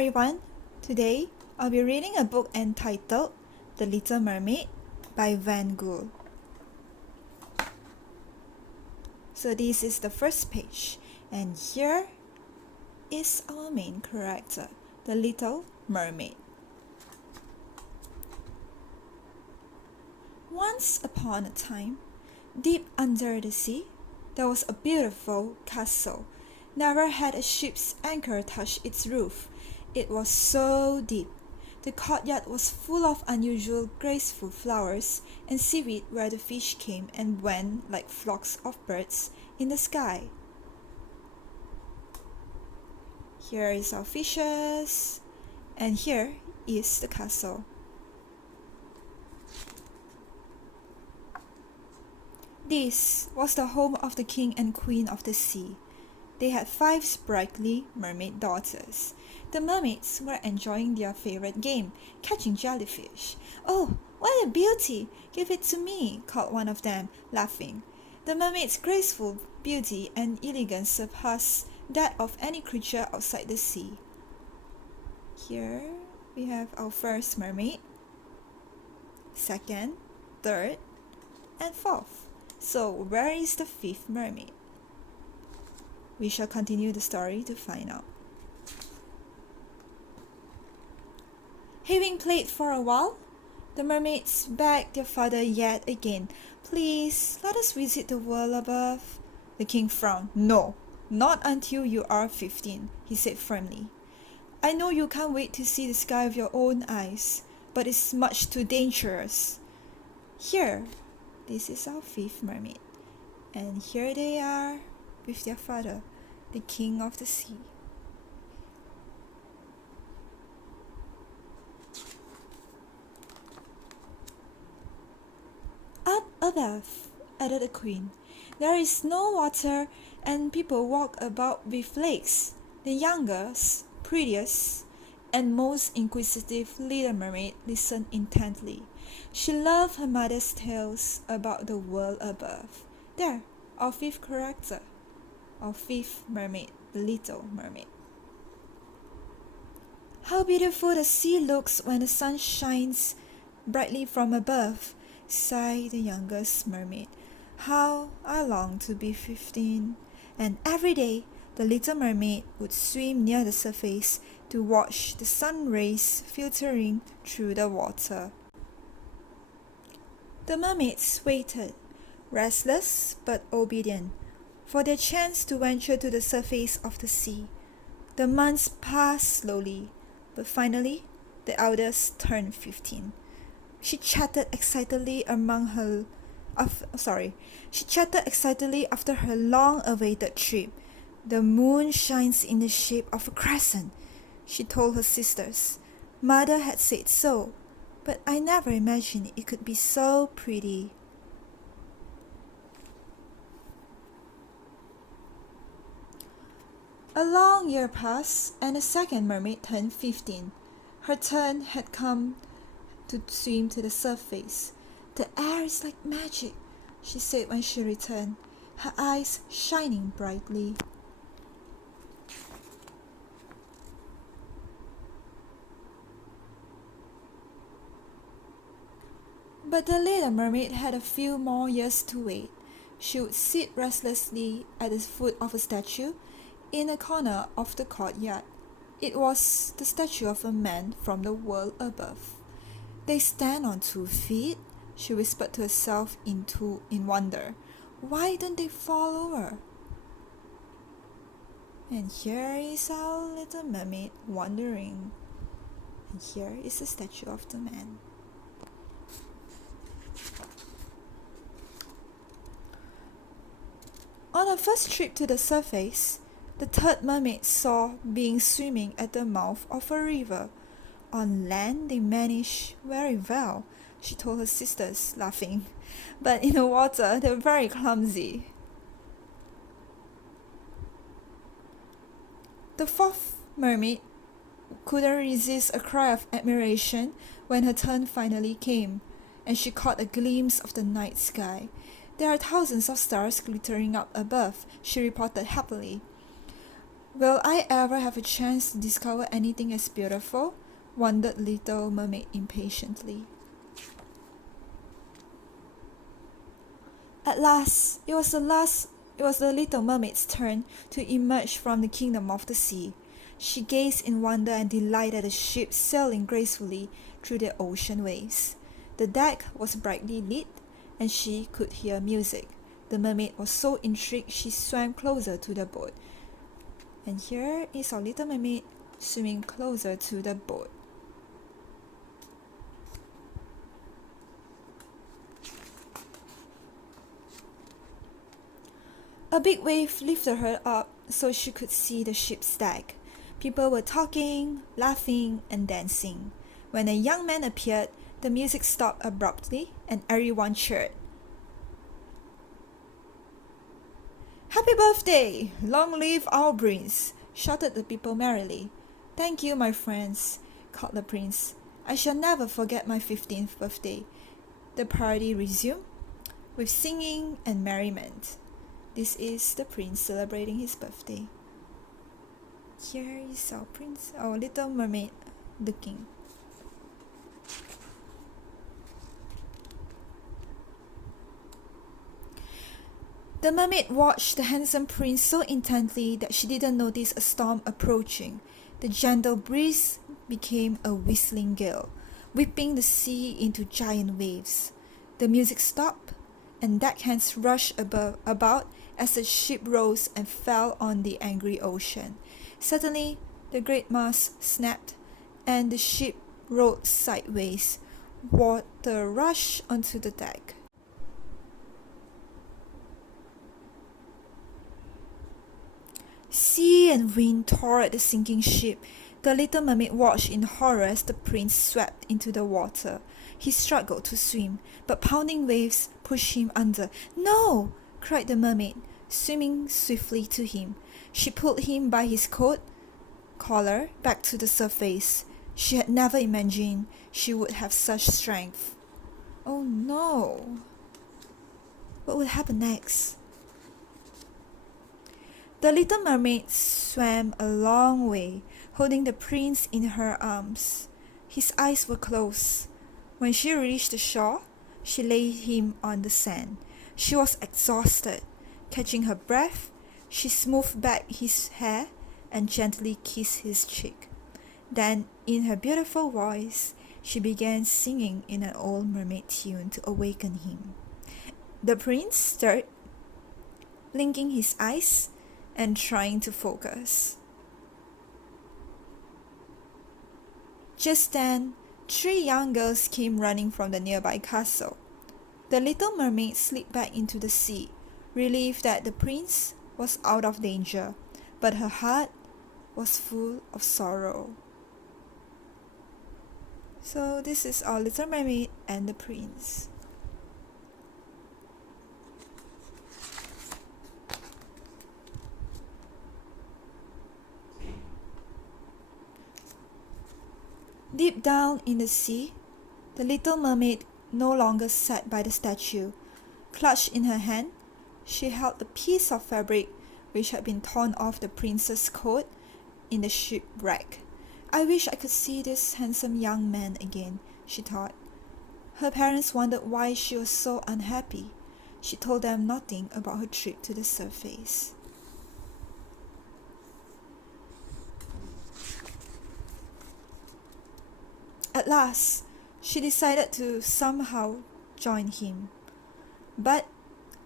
everyone! Today, I'll be reading a book entitled The Little Mermaid by Van Gogh. So this is the first page, and here is our main character, the Little Mermaid. Once upon a time, deep under the sea, there was a beautiful castle. Never had a ship's anchor touched its roof. It was so deep. The courtyard was full of unusual, graceful flowers and seaweed where the fish came and went like flocks of birds in the sky. Here is our fishes, and here is the castle. This was the home of the king and queen of the sea. They had 5 sprightly mermaid daughters. The mermaids were enjoying their favorite game, catching jellyfish. "Oh, what a beauty! Give it to me," called one of them, laughing. The mermaid's graceful beauty and elegance surpassed that of any creature outside the sea. Here we have our first mermaid, second, third, and fourth. So where is the 5th mermaid? We shall continue the story to find out. Having played for a while, the mermaids begged their father yet again, "Please, let us visit the world above." The king frowned. "No, not until you are 15, he said firmly. "I know you can't wait to see the sky with your own eyes, but it's much too dangerous." Here, this is our 5th mermaid, and here they are with their father, the king of the sea. "Up above," added the queen, "there is no water, and people walk about with legs." The youngest, prettiest, and most inquisitive little mermaid listened intently. She loved her mother's tales about the world above. There, our 5th character, our 5th mermaid, the Little Mermaid. "How beautiful the sea looks when the sun shines brightly from above," sighed the youngest mermaid. "How I long to be 15. And every day, the Little Mermaid would swim near the surface to watch the sun rays filtering through the water. The mermaids waited, restless but obedient, for their chance to venture to the surface of the sea. The months passed slowly, but finally, the eldest turned 15. She chatted excitedly after her long-awaited trip. "The moon shines in the shape of a crescent," she told her sisters. "Mother had said so, but I never imagined it could be so pretty." A long year passed, and the second mermaid turned 15. Her turn had come to swim to the surface. "The air is like magic," she said when she returned, her eyes shining brightly. But the little mermaid had a few more years to wait. She would sit restlessly at the foot of a statue in a corner of the courtyard. It was the statue of a man from the world above. "They stand on 2 feet," she whispered to herself in wonder. "Why don't they fall over?" And here is our little mermaid wondering. And here is the statue of the man. On her first trip to the surface, the 3rd mermaid saw beings swimming at the mouth of a river. "On land they manage very well," she told her sisters, laughing. "But in the water they're very clumsy." The 4th mermaid couldn't resist a cry of admiration when her turn finally came, and she caught a glimpse of the night sky. "There are thousands of stars glittering up above," she reported happily. Will I ever have a chance to discover anything as beautiful? Wondered Little Mermaid impatiently. At last, it was the Little Mermaid's turn to emerge from the kingdom of the sea. She gazed in wonder and delight at the ship sailing gracefully through the ocean waves. The deck was brightly lit, and she could hear music. The mermaid was so intrigued she swam closer to the boat. And here is our Little Mermaid swimming closer to the boat. A big wave lifted her up so she could see the ship's deck. People were talking, laughing, and dancing. When a young man appeared, the music stopped abruptly and everyone cheered. "Happy birthday! Long live our prince!" shouted the people merrily. "Thank you, my friends," called the prince. "I shall never forget my 15th birthday." The party resumed with singing and merriment. This is the prince celebrating his birthday. Here is our prince, our Little Mermaid looking. The mermaid watched the handsome prince so intently that she didn't notice a storm approaching. The gentle breeze became a whistling gale, whipping the sea into giant waves. The music stopped, and deckhands rushed about as the ship rose and fell on the angry ocean. Suddenly, the great mast snapped, and the ship rolled sideways. Water rushed onto the deck. Sea and wind tore at the sinking ship. The Little Mermaid watched in horror as the prince swept into the water. He struggled to swim, but pounding waves pushed him under. "No!" cried the mermaid, swimming swiftly to him. She pulled him by his coat collar back to the surface. She had never imagined she would have such strength. Oh no! What would happen next? The Little Mermaid swam a long way, holding the prince in her arms. His eyes were closed. When she reached the shore, she laid him on the sand. She was exhausted. Catching her breath, she smoothed back his hair and gently kissed his cheek. Then, in her beautiful voice, she began singing in an old mermaid tune to awaken him. The prince stirred, blinking his eyes and trying to focus. Just then, 3 young girls came running from the nearby castle. The Little Mermaid slipped back into the sea, relieved that the prince was out of danger, but her heart was full of sorrow. So this is our Little Mermaid and the prince. Deep down in the sea, the Little Mermaid no longer sat by the statue. Clutched in her hand, she held a piece of fabric which had been torn off the prince's coat in the shipwreck. "I wish I could see this handsome young man again," she thought. Her parents wondered why she was so unhappy. She told them nothing about her trip to the surface. At last, she decided to somehow join him. But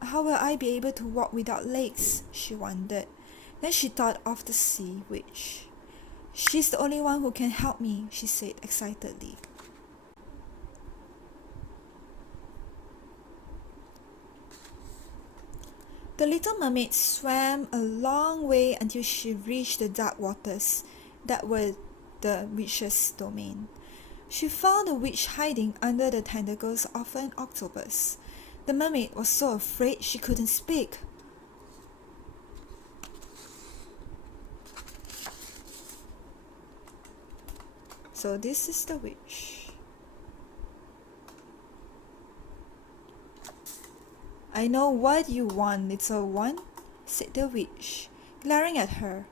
how will I be able to walk without legs? She wondered. Then she thought of the sea witch. "She's the only one who can help me," she said excitedly. The Little Mermaid swam a long way until she reached the dark waters that were the witch's domain. She found the witch hiding under the tentacles of an octopus. The mermaid was so afraid she couldn't speak. So this is the witch. "I know what you want, little one," said the witch, glaring at her.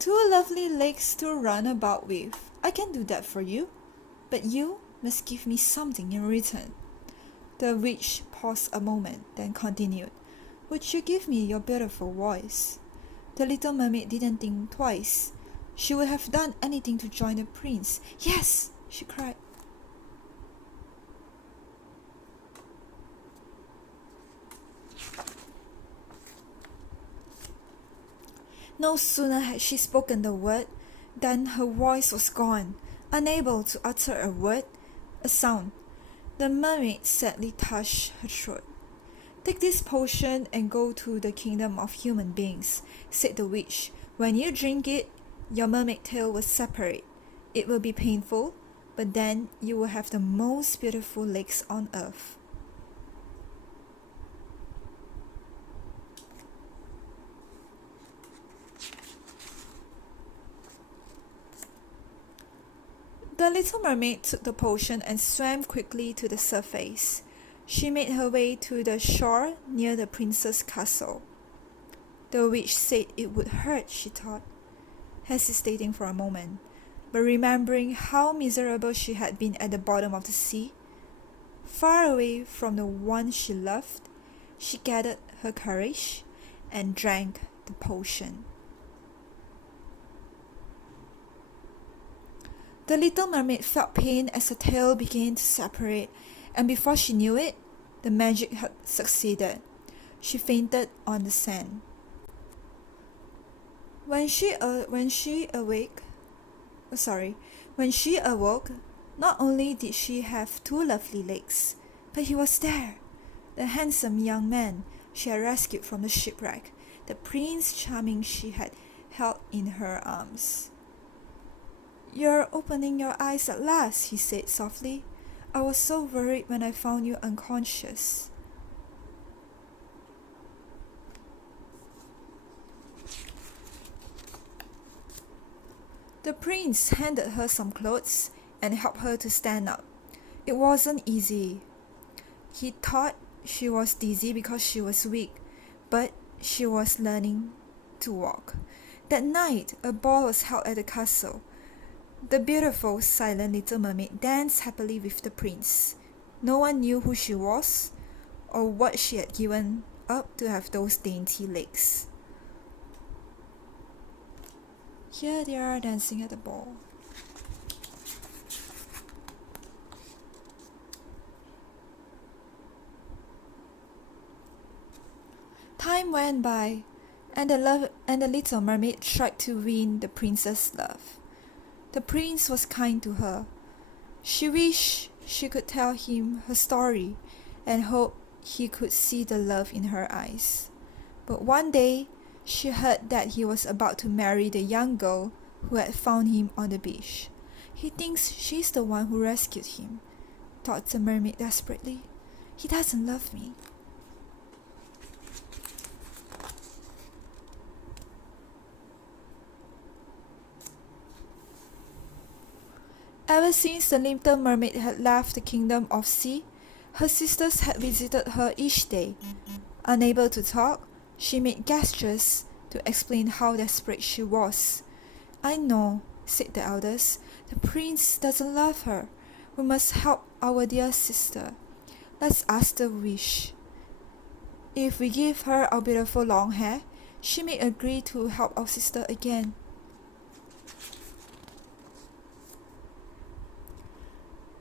2 lovely legs to run about with. I can do that for you, but you must give me something in return. The witch paused a moment, then continued, Would you give me your beautiful voice? The little mermaid didn't think twice. She would have done anything to join the prince. Yes, she cried. No sooner had she spoken the word than her voice was gone, unable to utter a word, a sound. The mermaid sadly touched her throat. Take this potion and go to the kingdom of human beings, said the witch. When you drink it, your mermaid tail will separate. It will be painful, but then you will have the most beautiful legs on earth. The little mermaid took the potion and swam quickly to the surface. She made her way to the shore near the prince's castle. The witch said it would hurt, she thought, hesitating for a moment, but remembering how miserable she had been at the bottom of the sea, far away from the one she loved, she gathered her courage and drank the potion. The little mermaid felt pain as her tail began to separate, and before she knew it, the magic had succeeded. She fainted on the sand. When she awoke, not only did she have 2 lovely legs, but he was there, the handsome young man she had rescued from the shipwreck, the Prince Charming she had held in her arms. You're opening your eyes at last, he said softly. I was so worried when I found you unconscious. The prince handed her some clothes and helped her to stand up. It wasn't easy. He thought she was dizzy because she was weak, but she was learning to walk. That night, a ball was held at the castle. The beautiful, silent little mermaid danced happily with the prince. No one knew who she was or what she had given up to have those dainty legs. Here they are dancing at the ball. Time went by, and the little mermaid tried to win the prince's love. The prince was kind to her. She wished she could tell him her story and hoped he could see the love in her eyes. But one day, she heard that he was about to marry the young girl who had found him on the beach. He thinks she's the one who rescued him, thought the mermaid desperately. He doesn't love me. Ever since the little mermaid had left the kingdom of sea, her sisters had visited her each day. Unable to talk, she made gestures to explain how desperate she was. I know, said the eldest, the prince doesn't love her. We must help our dear sister. Let's ask the wish. If we give her our beautiful long hair, she may agree to help our sister again.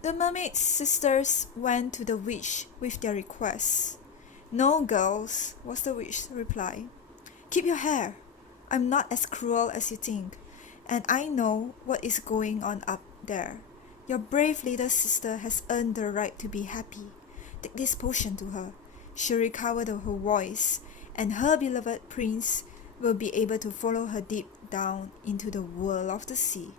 The mermaid's sisters went to the witch with their requests. No, girls, was the witch's reply. Keep your hair. I'm not as cruel as you think, and I know what is going on up there. Your brave little sister has earned the right to be happy. Take this potion to her. She'll recover her voice, and her beloved prince will be able to follow her deep down into the world of the sea.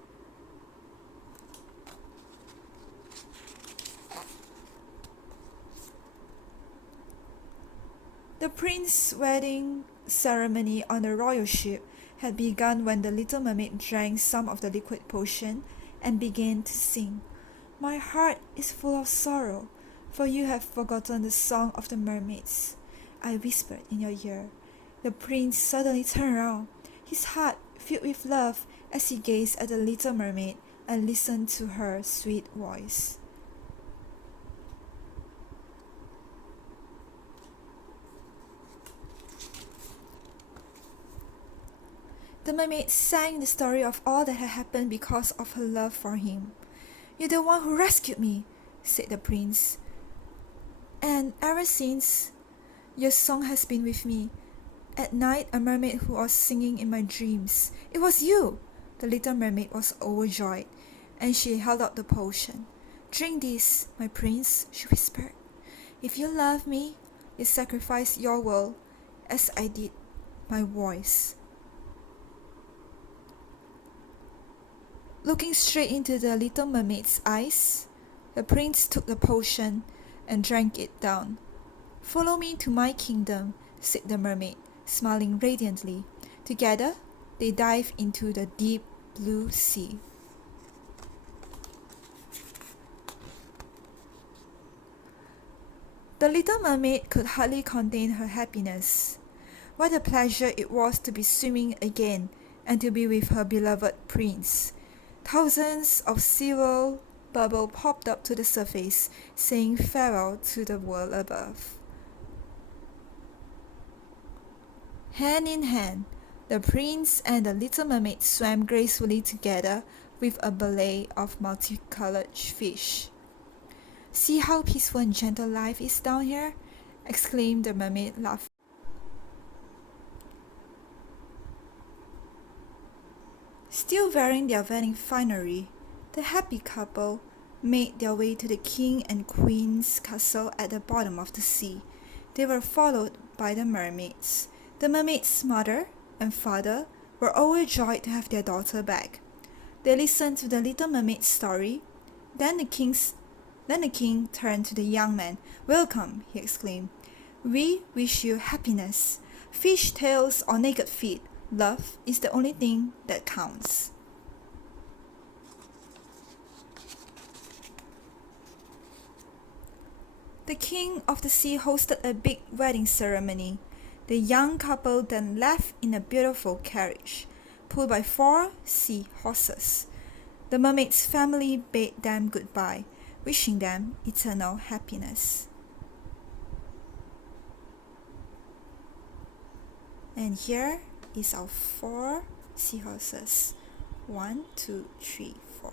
The prince's wedding ceremony on the royal ship had begun when the little mermaid drank some of the liquid potion and began to sing. My heart is full of sorrow, for you have forgotten the song of the mermaids, I whispered in your ear. The prince suddenly turned around, his heart filled with love as he gazed at the little mermaid and listened to her sweet voice. The mermaid sang the story of all that had happened because of her love for him. "You're the one who rescued me," said the prince. "And ever since, your song has been with me. At night, a mermaid who was singing in my dreams. It was you!" The little mermaid was overjoyed, and she held out the potion. "Drink this, my prince," she whispered. "If you love me, you sacrifice your world, as I did my voice." Looking straight into the little mermaid's eyes, the prince took the potion and drank it down. "Follow me to my kingdom," said the mermaid, smiling radiantly. Together, they dived into the deep blue sea. The little mermaid could hardly contain her happiness. What a pleasure it was to be swimming again and to be with her beloved prince. Thousands of silver bubbles popped up to the surface, saying farewell to the world above. Hand in hand, the prince and the little mermaid swam gracefully together with a ballet of multicolored fish. "See how peaceful and gentle life is down here," exclaimed the mermaid, laughing. Still wearing their wedding finery, the happy couple made their way to the king and queen's castle at the bottom of the sea. They were followed by the mermaids. The mermaid's mother and father were overjoyed to have their daughter back. They listened to the little mermaid's story. Then the king turned to the young man. "Welcome," he exclaimed. "We wish you happiness. Fish tails or naked feet, love is the only thing that counts." The king of the sea hosted a big wedding ceremony. The young couple then left in a beautiful carriage, pulled by 4 sea horses. The mermaid's family bade them goodbye, wishing them eternal happiness. And here is our 4 seahorses. 1, 2, 3, 4.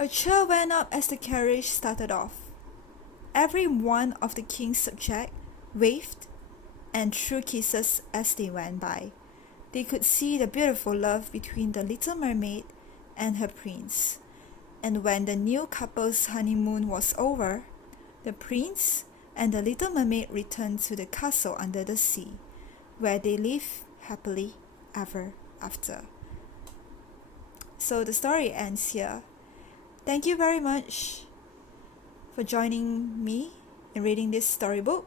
A cheer went up as the carriage started off. Every one of the king's subjects waved and threw kisses as they went by. They could see the beautiful love between the little mermaid and her prince. And when the new couple's honeymoon was over, the prince and the little mermaid returned to the castle under the sea, where they lived happily ever after. So the story ends here. Thank you very much for joining me in reading this storybook.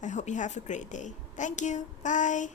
I hope you have a great day. Thank you. Bye.